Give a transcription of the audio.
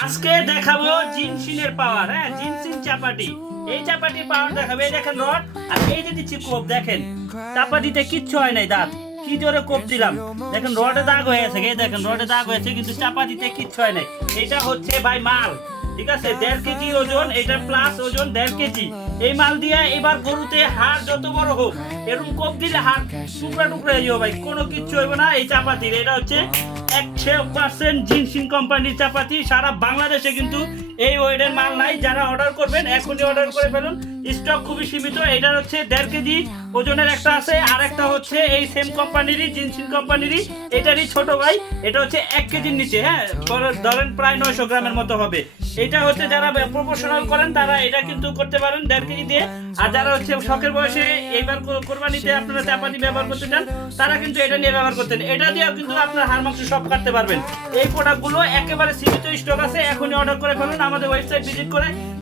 আজকে দেখাবো জিনসিনের পাওয়ার। হ্যাঁ, জিনসিন চাপাটি, এই চাপাটির পাওয়ার দেখাবো। এই দেখেন রড, আর এই যে দিচ্ছি কোপ। দেখেন চাপাটিতে কিচ্ছু হয় নাই, দাঁত কি জোরে কোপ দিলাম। দেখেন রডে দাগ হয়ে গেছে, এই দেখেন রডে দাগ হয়েছে, কিন্তু চাপাটিতে কিচ্ছু হয় নাই। এটা হচ্ছে ভাই মাল, ঠিক আছে, 1.5 কেজি ওজন, এটা প্লাস ওজন 1.5 কেজি। এই মাল দিয়ে এবার গরুতে হাড় যত বড় হোক, এরকম কোপ দিলে হাড় টুকরা টুকরা হয়ে যাবে ভাই, কোনো কিচ্ছু হইবে না এই চাপাতির। এটা হচ্ছে 100% জিনসিন কোম্পানির চাপাতি। সারা বাংলাদেশে কিন্তু এই ওয়েটের মাল নাই। যারা অর্ডার করবেন এখনই অর্ডার করে ফেলুন, স্টক খুবই সীমিত। এটার হচ্ছে 1.5 কেজি ওজনের একটা আছে, আর একটা হচ্ছে এই সেম কোম্পানিরই, জিনসিন কোম্পানিরই, এটারই ছোট ভাই। এটা হচ্ছে 1 কেজির নিচে, হ্যাঁ, ধরেন প্রায় 900 গ্রামের মতো হবে। এটা হচ্ছে যারা প্রফেশনাল করেন তারা এটা কিন্তু করতে পারেন 1.5 কেজি দিয়ে। আর যারা হচ্ছে শখের বয়সে এইবার কোরবানিতে আপনারা চাপাতি ব্যবহার করতে চান, তারা কিন্তু এটা নিয়ে ব্যবহার করতেন। এটা দিয়েও কিন্তু আপনার হাড় মাংস সব কাটতে পারবেন। এই প্রোডাক্টগুলো একেবারে সীমিত স্টক আছে, এখনই অর্ডার করে ফেলুন আমাদের ওয়েবসাইট ভিজিট করে।